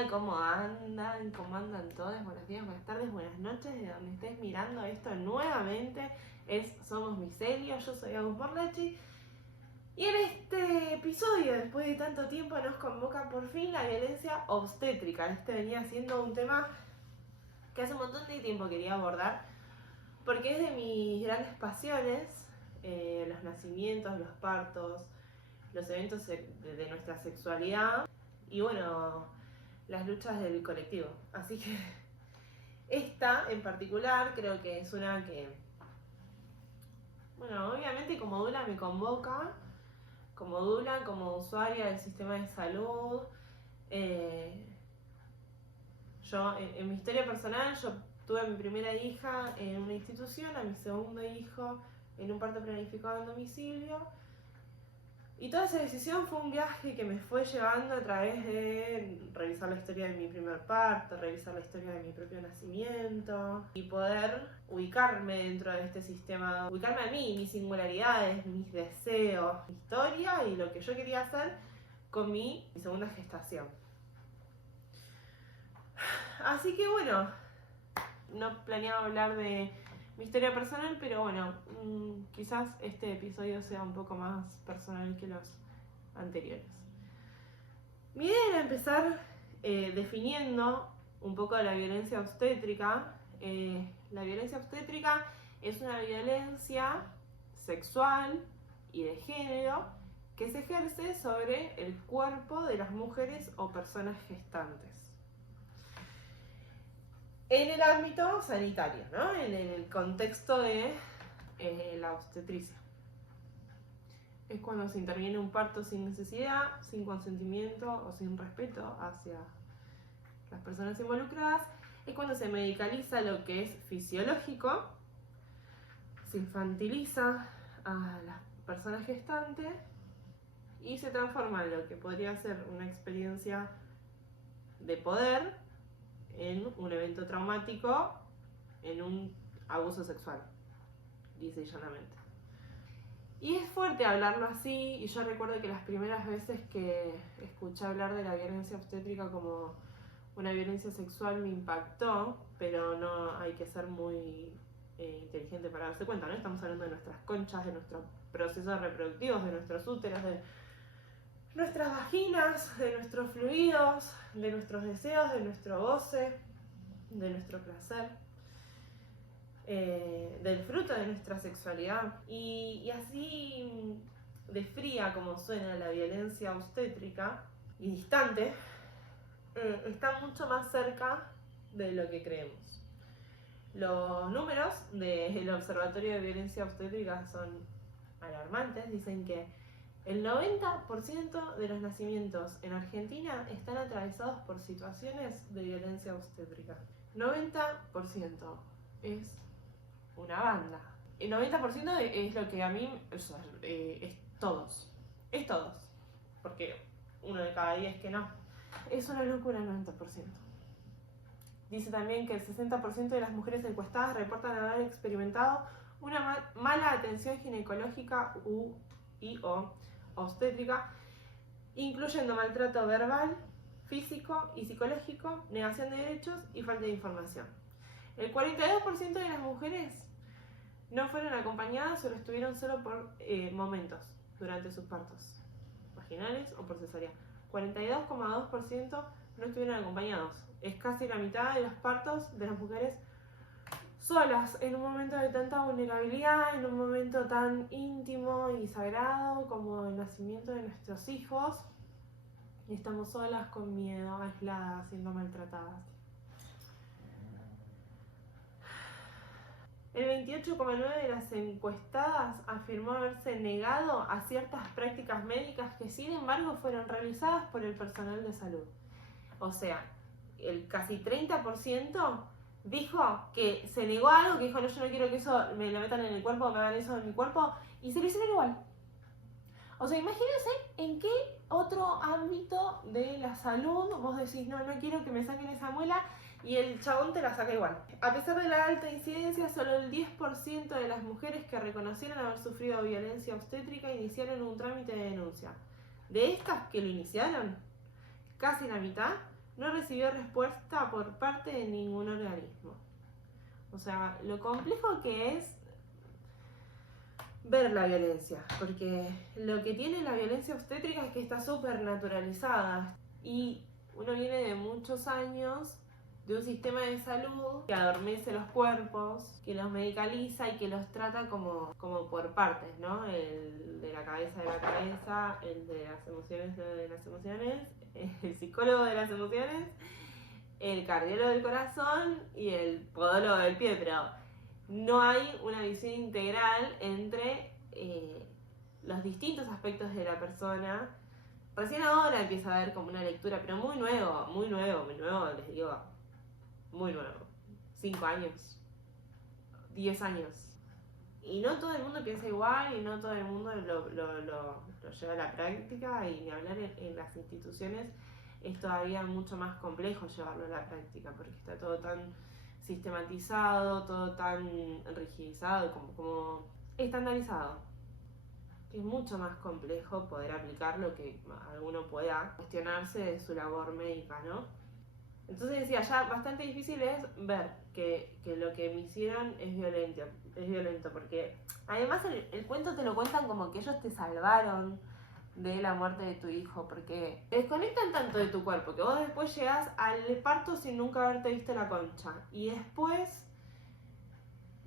día, ¿cómo andan? ¿Cómo andan todos? Buenos días, buenas tardes, buenas noches, de donde estés mirando esto nuevamente. Somos Micelio, yo soy Agus Morlachi. Y en este episodio, después de tanto tiempo, nos convoca por fin la violencia obstétrica. Este venía siendo un tema que hace un montón de tiempo quería abordar, porque es de mis grandes pasiones, los nacimientos, los partos, los eventos de nuestra sexualidad y bueno, las luchas del colectivo. Así que esta en particular creo que es una que, bueno, obviamente como Dula me convoca, como Dula, como usuaria del sistema de salud. Yo, en mi historia personal, yo tuve a mi primera hija en una institución, a mi segundo hijo en un parto planificado en domicilio. Y toda esa decisión fue un viaje que me fue llevando a través de revisar la historia de mi primer parto, revisar la historia de mi propio nacimiento y poder ubicarme dentro de este sistema, ubicarme a mí, mis singularidades, mis deseos, mi historia y lo que yo quería hacer con mi segunda gestación. Así que bueno, no planeaba hablar de mi historia personal, pero bueno, quizás este episodio sea un poco más personal que los anteriores. Mi idea era empezar definiendo un poco la violencia obstétrica. La violencia obstétrica es una violencia sexual y de género que se ejerce sobre el cuerpo de las mujeres o personas gestantes. En el ámbito sanitario, ¿no? En el contexto de la obstetricia. Es cuando se interviene un parto sin necesidad, sin consentimiento o sin respeto hacia las personas involucradas. Es cuando se medicaliza lo que es fisiológico, se infantiliza a las personas gestantes y se transforma lo que podría ser una experiencia de poder en un evento traumático, en un abuso sexual, dice llanamente. Y es fuerte hablarlo así, y yo recuerdo que las primeras veces que escuché hablar de la violencia obstétrica como una violencia sexual me impactó, pero no hay que ser muy inteligente para darse cuenta, ¿no? Estamos hablando de nuestras conchas, de nuestros procesos reproductivos, de nuestros úteros, de nuestras vaginas, de nuestros fluidos, de nuestros deseos, de nuestro goce, de nuestro placer, del fruto de nuestra sexualidad. Y así de fría como suena la violencia obstétrica y distante, está mucho más cerca de lo que creemos. Los números del Observatorio de Violencia Obstétrica son alarmantes. Dicen que el 90% de los nacimientos en Argentina están atravesados por situaciones de violencia obstétrica. 90% es una banda. El 90% es lo que a mí, es todos. Es todos. Porque uno de cada 10 que no. Es una locura el 90%. Dice también que el 60% de las mujeres encuestadas reportan haber experimentado una mala atención ginecológica o obstétrica, incluyendo maltrato verbal, físico y psicológico, negación de derechos y falta de información. El 42% de las mujeres no fueron acompañadas o lo estuvieron solo por momentos durante sus partos vaginales o por cesárea. 42,2% no estuvieron acompañados. Es casi la mitad de los partos de las mujeres solas, en un momento de tanta vulnerabilidad, en un momento tan íntimo y sagrado como el nacimiento de nuestros hijos. Y estamos solas, con miedo, aisladas, siendo maltratadas. El 28,9% de las encuestadas afirmó haberse negado a ciertas prácticas médicas que sin embargo fueron realizadas por el personal de salud. O sea, el casi 30% dijo que se negó a algo, que dijo, no, yo no quiero que eso me lo metan en el cuerpo, me hagan eso en mi cuerpo, y se lo hicieron igual. O sea, imagínense en qué otro ámbito de la salud vos decís, no quiero que me saquen esa muela, y el chabón te la saca igual. A pesar de la alta incidencia, solo el 10% de las mujeres que reconocieron haber sufrido violencia obstétrica iniciaron un trámite de denuncia. De estas que lo iniciaron, casi la mitad no recibió respuesta por parte de ningún organismo. O sea, lo complejo que es ver la violencia, porque lo que tiene la violencia obstétrica es que está súper naturalizada y uno viene de muchos años de un sistema de salud que adormece los cuerpos, que los medicaliza y que los trata como por partes, ¿no? El de la cabeza, el de las emociones, el psicólogo de las emociones, el cardiólogo del corazón y el podólogo del pie, pero no hay una visión integral entre los distintos aspectos de la persona. Recién ahora empieza a haber como una lectura, pero muy nuevo, les digo, muy nuevo. 5 años, 10 años. Y no todo el mundo piensa igual y no todo el mundo lo lleva a la práctica, y ni hablar en las instituciones es todavía mucho más complejo llevarlo a la práctica, porque está todo tan sistematizado, todo tan rigidizado, como estandarizado, que es mucho más complejo poder aplicar lo que alguno pueda cuestionarse de su labor médica, ¿no? Entonces decía, ya bastante difícil es ver que lo que me hicieron es violento, porque además el cuento te lo cuentan como que ellos te salvaron de la muerte de tu hijo, porque te desconectan tanto de tu cuerpo que vos después llegás al parto sin nunca haberte visto la concha, y después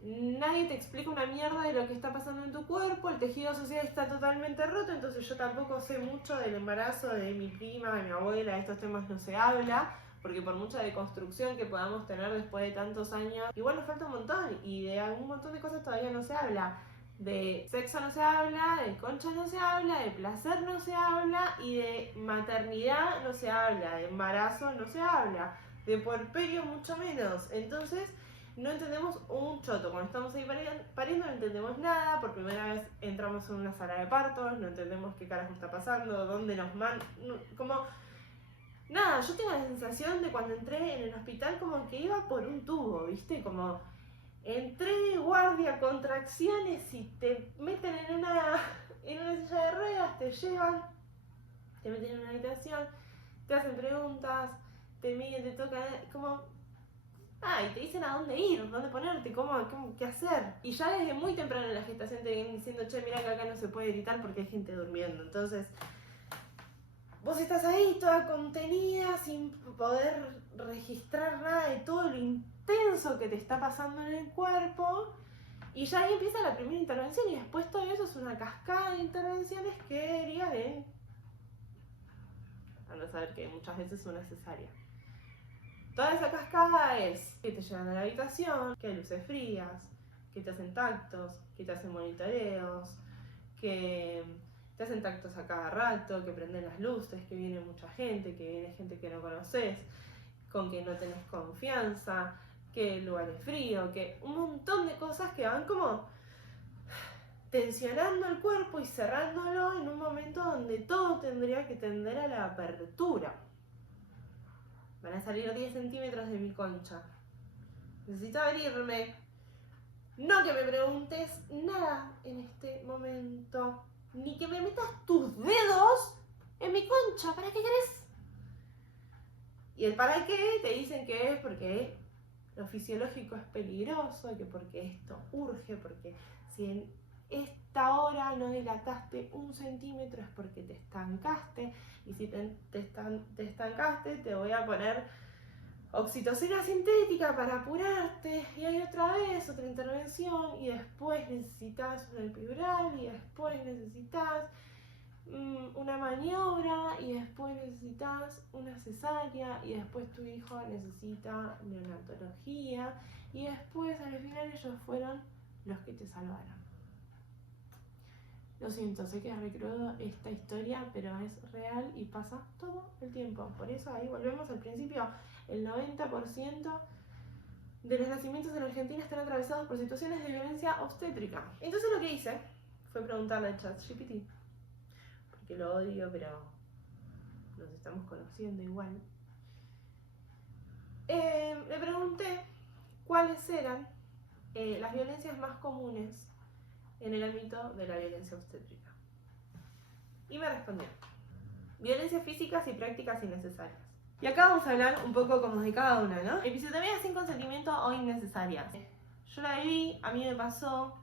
nadie te explica una mierda de lo que está pasando en tu cuerpo, el tejido social está totalmente roto, entonces yo tampoco sé mucho del embarazo de mi prima, de mi abuela, de estos temas no se habla, porque por mucha deconstrucción que podamos tener después de tantos años, igual nos falta un montón, y de un montón de cosas todavía no se habla. De sexo no se habla, de concha no se habla, de placer no se habla, y de maternidad no se habla, de embarazo no se habla, de puerperio mucho menos. Entonces no entendemos un choto. Cuando estamos ahí pariendo no entendemos nada. Por primera vez entramos en una sala de partos, no entendemos qué carajo está pasando, dónde nos mandan, como nada. Yo tengo la sensación de cuando entré en el hospital como que iba por un tubo, ¿viste? Como entré, guardia, contracciones, y te meten en una silla de ruedas, te llevan, te meten en una habitación, te hacen preguntas, te miden, te tocan, como y te dicen a dónde ir, dónde ponerte, qué hacer. Y ya desde muy temprano en la gestación te vienen diciendo, che, mirá que acá no se puede gritar porque hay gente durmiendo. Entonces, vos estás ahí toda contenida, sin poder registrar nada de todo lo intenso que te está pasando en el cuerpo. Y ya ahí empieza la primera intervención, y después todo eso es una cascada de intervenciones que derivan en, anda a saber que muchas veces son necesarias. Toda esa cascada es que te llevan a la habitación, que hay luces frías, que te hacen tactos, que te hacen monitoreos, que te hacen tactos a cada rato, que prenden las luces, que viene mucha gente, que viene gente que no conoces, con que no tenés confianza, que el lugar es frío, que un montón de cosas que van como tensionando el cuerpo y cerrándolo en un momento donde todo tendría que tender a la apertura. Van a salir 10 centímetros de mi concha. Necesito abrirme. No que me preguntes nada en este momento, ni que me metas tus dedos en mi concha. ¿Para qué querés? Y el para qué te dicen que es porque lo fisiológico es peligroso, que porque esto urge, porque si en esta hora no dilataste 1 centímetro es porque te estancaste, y si te estancaste te voy a poner oxitocina sintética para apurarte, y hay otra vez otra intervención, y después necesitas una epidural, y después necesitas una maniobra, y después necesitas una cesárea, y después tu hijo necesita neonatología, y después al final ellos fueron los que te salvaron. Lo siento, sé que es recrudo esta historia, pero es real y pasa todo el tiempo. Por eso ahí volvemos al principio. El 90% de los nacimientos en Argentina están atravesados por situaciones de violencia obstétrica. Entonces lo que hice fue preguntarle a ChatGPT, porque lo odio, pero nos estamos conociendo igual. Le pregunté cuáles eran las violencias más comunes en el ámbito de la violencia obstétrica. Y me respondió: violencias físicas y prácticas innecesarias, Y acá vamos a hablar un poco como de cada una, ¿no? Episiotomía sin consentimiento o innecesaria. Yo la viví, a mí me pasó,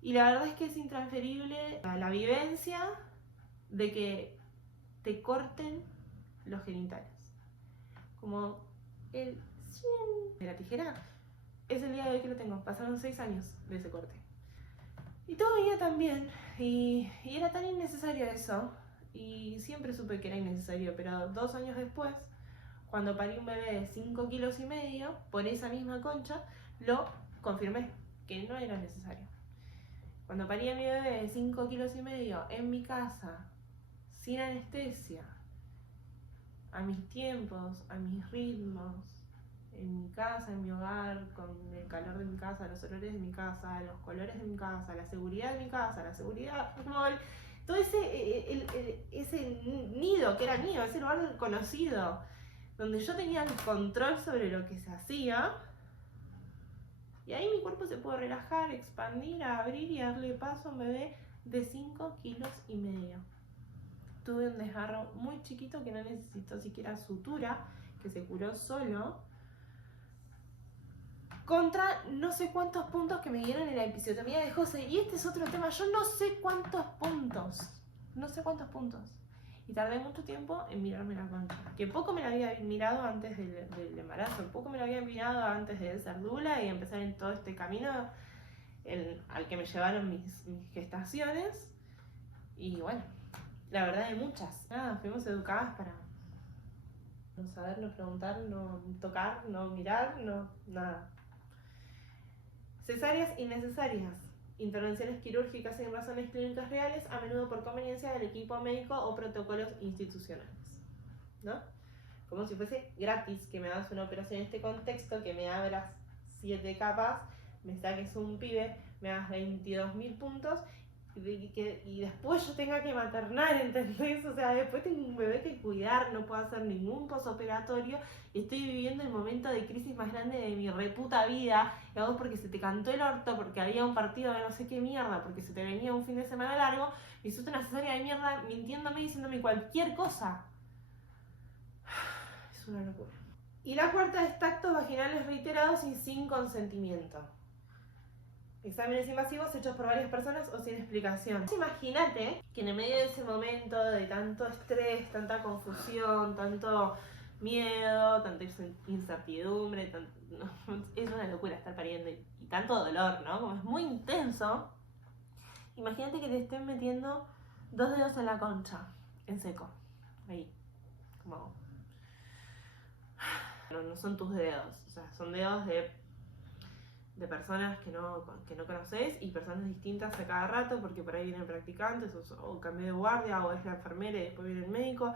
y la verdad es que es intransferible la vivencia de que te corten los genitales. Como el de la tijera. Es el día de hoy que lo tengo. Pasaron 6 años de ese corte. Y todo venía tan bien. Y era tan innecesario eso. Y siempre supe que era innecesario. Pero 2 años después, cuando parí un bebé de 5,5 kilos, por esa misma concha, lo confirmé que no era necesario. Cuando parí a mi bebé de 5,5 kilos en mi casa, sin anestesia, a mis tiempos, a mis ritmos, en mi casa, en mi hogar, con el calor de mi casa, los olores de mi casa, los colores de mi casa, la seguridad de mi casa, la seguridad, como todo ese nido que era mío, ese lugar conocido, donde yo tenía el control sobre lo que se hacía, y ahí mi cuerpo se puede relajar, expandir, abrir y darle paso a un bebé de 5,5 kilos. Tuve un desgarro muy chiquito que no necesitó siquiera sutura, que se curó solo, contra no sé cuántos puntos que me dieron en la episiotomía de José. Y este es otro tema, yo no sé cuántos puntos. Y tardé mucho tiempo en mirarme la concha. Que poco me la había mirado antes del embarazo, poco me la había mirado antes de ser dula y empezar en todo este camino al que me llevaron mis gestaciones. Y bueno, la verdad hay muchas. Nada, fuimos educadas para no saber, no preguntar, no tocar, no mirar, no nada. Cesáreas innecesarias. Intervenciones quirúrgicas sin razones clínicas reales, a menudo por conveniencia del equipo médico o protocolos institucionales, ¿no? Como si fuese gratis que me hagas una operación en este contexto, que me abras 7 capas, me saques un pibe, me hagas 22.000 puntos y después yo tenga que maternar, ¿entendés? O sea, después tengo un bebé que cuidar, no puedo hacer ningún posoperatorio y estoy viviendo el momento de crisis más grande de mi reputa vida, y a vos porque se te cantó el orto, porque había un partido de no sé qué mierda, porque se te venía un fin de semana largo, me hiciste una cesárea de mierda mintiéndome, diciéndome cualquier cosa. Es una locura. Y la cuarta es tactos vaginales reiterados y sin consentimiento. Exámenes invasivos hechos por varias personas o sin explicación. Imagínate que en el medio de ese momento de tanto estrés, tanta confusión, tanto miedo, tanta incertidumbre, es una locura estar pariendo y tanto dolor, ¿no? Como es muy intenso. Imagínate que te estén metiendo 2 dedos en la concha, en seco, ahí, como... No son tus dedos, o sea, son dedos de personas que no conoces y personas distintas a cada rato, porque por ahí vienen practicantes o cambié de guardia o es la enfermera y después viene el médico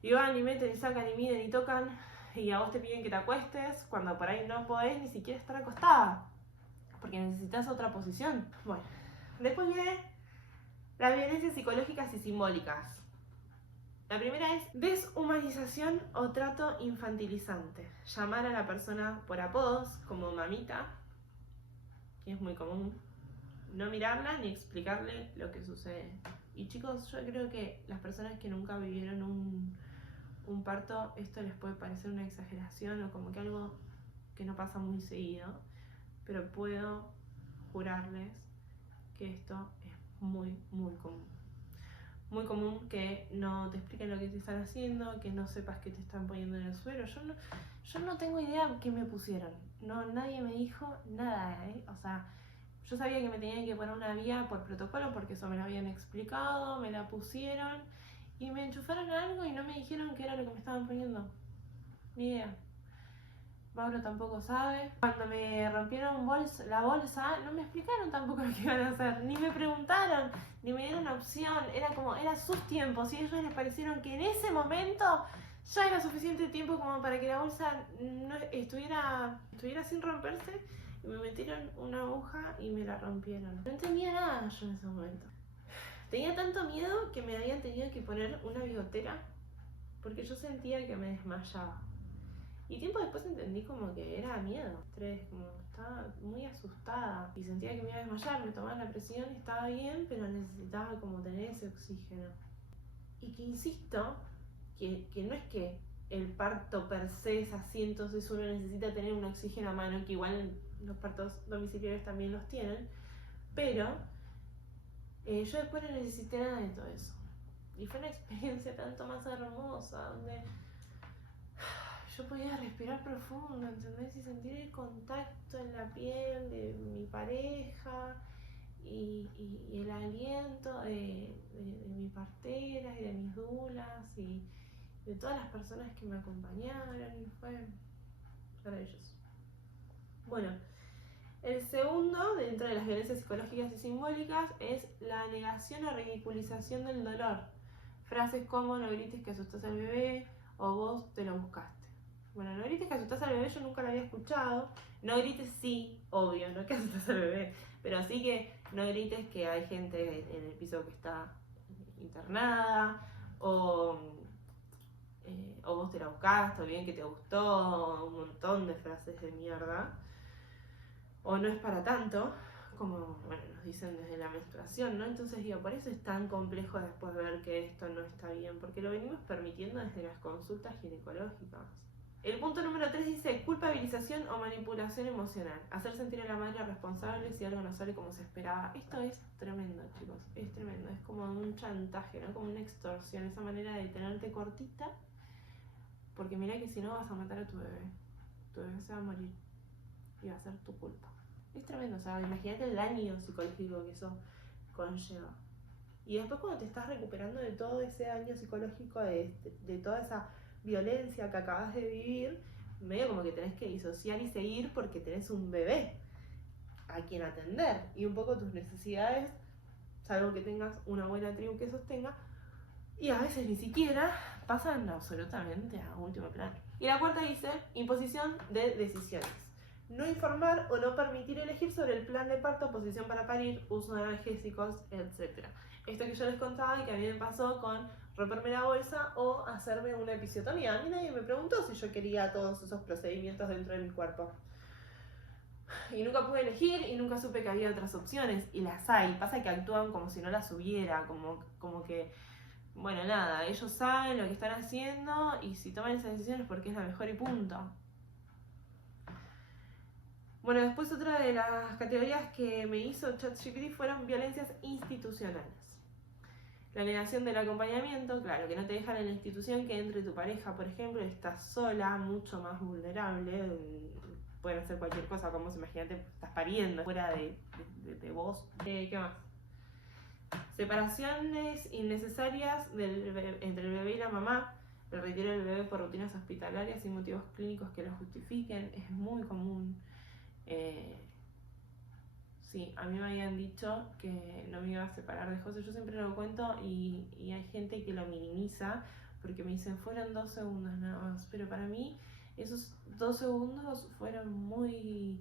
y van y meten y sacan y miden y tocan y a vos te piden que te acuestes cuando por ahí no podés ni siquiera estar acostada porque necesitas otra posición. Bueno, después viene las violencias psicológicas y simbólicas. La primera es deshumanización o trato infantilizante. Llamar a la persona por apodos como mamita, que es muy común. No mirarla ni explicarle lo que sucede. Y chicos, yo creo que las personas que nunca vivieron un parto, esto les puede parecer una exageración o como que algo que no pasa muy seguido, pero puedo jurarles que esto es muy, muy común. Muy común que no te expliquen lo que te están haciendo, que no sepas que te están poniendo en el suelo. Yo no tengo idea qué me pusieron. No, nadie me dijo nada, ¿eh? O sea, yo sabía que me tenían que poner una vía por protocolo porque eso me lo habían explicado, me la pusieron y me enchufaron algo y no me dijeron qué era lo que me estaban poniendo. Ni idea. Mauro tampoco sabe. Cuando me rompieron la bolsa, no me explicaron tampoco lo que iban a hacer, ni me preguntaron, ni me dieron opción. Era sus tiempos y a ellos les parecieron que en ese momento ya era suficiente tiempo como para que la bolsa no estuviera sin romperse. Y me metieron una aguja y me la rompieron. No entendía nada yo en ese momento. Tenía tanto miedo que me habían tenido que poner una bigotera porque yo sentía que me desmayaba. Y tiempo después entendí como que era miedo, estrés, como estaba muy asustada y sentía que me iba a desmayar, me tomaban la presión y estaba bien, pero necesitaba como tener ese oxígeno. Y que insisto, que no es que el parto per se es así, entonces uno necesita tener un oxígeno a mano, que igual los partos domiciliarios también los tienen, pero yo después no necesité nada de todo eso. Y fue una experiencia tanto más hermosa, donde yo podía respirar profundo, ¿entendés? Y sentir el contacto en la piel de mi pareja y el aliento de mi partera y de mis dulas y de todas las personas que me acompañaron, y fue maravilloso. Bueno, el segundo, dentro de las violencias psicológicas y simbólicas, es la negación o ridiculización del dolor. Frases como no grites que asustas al bebé o vos te lo buscaste. Bueno, no grites que asustas al bebé yo nunca lo había escuchado. No grites sí, obvio, no que asustas al bebé, pero sí que no grites que hay gente en el piso que está internada o vos te la buscaste, o bien que te gustó, un montón de frases de mierda. O no es para tanto, como bueno, nos dicen desde la menstruación, ¿no? Entonces digo, por eso es tan complejo después ver que esto no está bien, porque lo venimos permitiendo desde las consultas ginecológicas. El punto número 3 dice culpabilización o manipulación emocional. Hacer sentir a la madre responsable si algo no sale como se esperaba. Esto es tremendo, chicos, es tremendo. Es como un chantaje, ¿no? Como una extorsión, esa manera de tenerte cortita, porque mira que si no vas a matar a tu bebé. Tu bebé se va a morir y va a ser tu culpa. Es tremendo, o sea, imagínate el daño psicológico que eso conlleva. Y después cuando te estás recuperando de todo ese daño psicológico, de toda esa violencia que acabas de vivir, medio como que tenés que disociar y seguir porque tenés un bebé a quien atender. Y un poco tus necesidades, salvo que tengas una buena tribu que sostenga, y a veces ni siquiera pasan absolutamente a último plano. Y la cuarta dice imposición de decisiones. No informar o no permitir elegir sobre el plan de parto, posición para parir, uso de analgésicos, etc. Esto que yo les contaba y que a mí me pasó con romperme la bolsa o hacerme una episiotomía. A mí nadie me preguntó si yo quería todos esos procedimientos dentro de mi cuerpo. Y nunca pude elegir y nunca supe que había otras opciones. Y las hay. Pasa que actúan como si no las hubiera, como que, bueno, nada, ellos saben lo que están haciendo y si toman esas decisiones porque es la mejor y punto. Bueno, después otra de las categorías que me hizo ChatGPT fueron violencias institucionales. La negación del acompañamiento, claro, que no te dejan en la institución, que entre tu pareja, por ejemplo, estás sola, mucho más vulnerable, pueden hacer cualquier cosa, como vos, imagínate, estás pariendo fuera de vos. ¿Qué más? Separaciones innecesarias entre el bebé y la mamá, el retiro del bebé por rutinas hospitalarias sin motivos clínicos que lo justifiquen, es muy común. Sí, a mí me habían dicho que no me iba a separar de José. Yo siempre lo cuento y hay gente que lo minimiza porque me dicen fueron 2 segundos nada más. Pero para mí esos 2 segundos fueron muy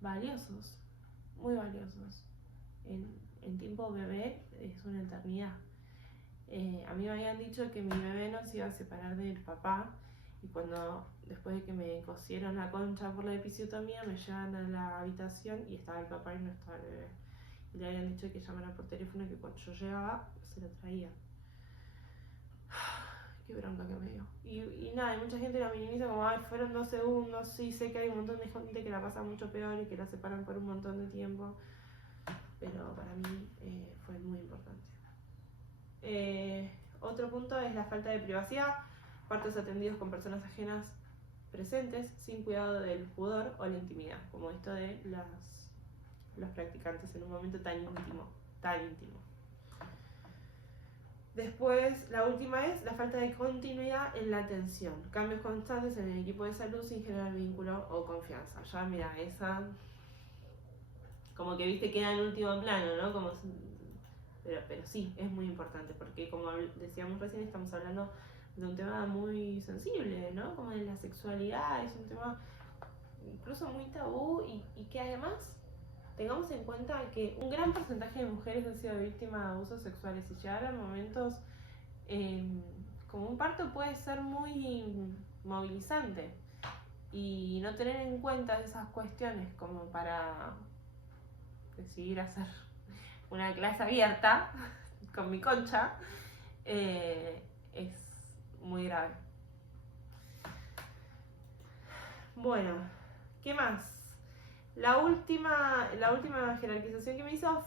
valiosos, muy valiosos. En tiempo bebé es una eternidad. A mí me habían dicho que mi bebé no se iba a separar del papá. Y cuando, después de que me cosieron la concha por la episiotomía, me llevan a la habitación y estaba el papá y no estaba el bebé. Y le habían dicho que llamara por teléfono, que cuando yo llegaba se lo traía. Qué bronca que me dio. Y nada, y mucha gente lo minimiza como, ay, fueron 2 segundos. Sí, sé que hay un montón de gente que la pasa mucho peor y que la separan por un montón de tiempo. Pero para mí fue muy importante. Otro punto es la falta de privacidad. Partos atendidos con personas ajenas presentes sin cuidado del pudor o la intimidad, como esto de los practicantes en un momento tan íntimo, tan íntimo. Después, la última es la falta de continuidad en la atención, cambios constantes en el equipo de salud sin generar vínculo o confianza. Ya mira, esa como que viste queda en último plano, ¿no? Pero sí, es muy importante, porque como decíamos recién, estamos hablando de un tema muy sensible, ¿no? Como de la sexualidad, es un tema incluso muy tabú y que además tengamos en cuenta que un gran porcentaje de mujeres han sido víctimas de abusos sexuales y llegar a momentos como un parto puede ser muy movilizante y no tener en cuenta esas cuestiones como para decidir hacer una clase abierta con mi concha es muy grave. Bueno, ¿qué más? La última jerarquización que me hizo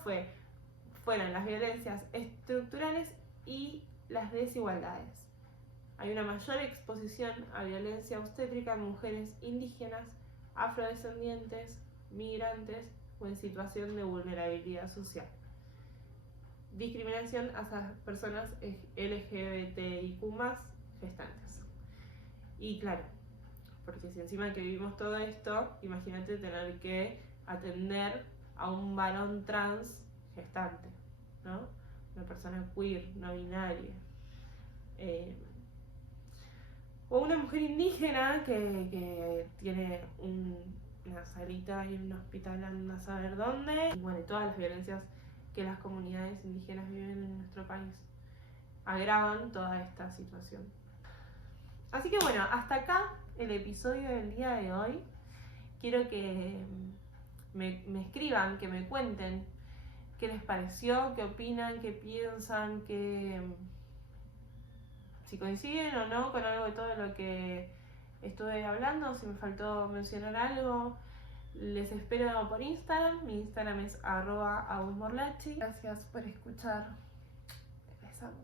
fueron las violencias estructurales y las desigualdades. Hay una mayor exposición a violencia obstétrica en mujeres indígenas, afrodescendientes, migrantes o en situación de vulnerabilidad social. Discriminación hacia personas LGBTIQ+, gestantes. Y claro, porque si encima que vivimos todo esto, imagínate tener que atender a un varón trans gestante, ¿no? Una persona queer, no binaria. O una mujer indígena que tiene una salita y un hospital anda a saber dónde. Y bueno, todas las violencias que las comunidades indígenas viven en nuestro país agravan toda esta situación. Así que bueno, hasta acá el episodio del día de hoy. Quiero que me escriban, que me cuenten qué les pareció, qué opinan, qué piensan, si coinciden o no con algo de todo lo que estuve hablando, si me faltó mencionar algo. Les espero por Instagram. Mi Instagram es @agusmorlachi. Gracias por escuchar. Les amo.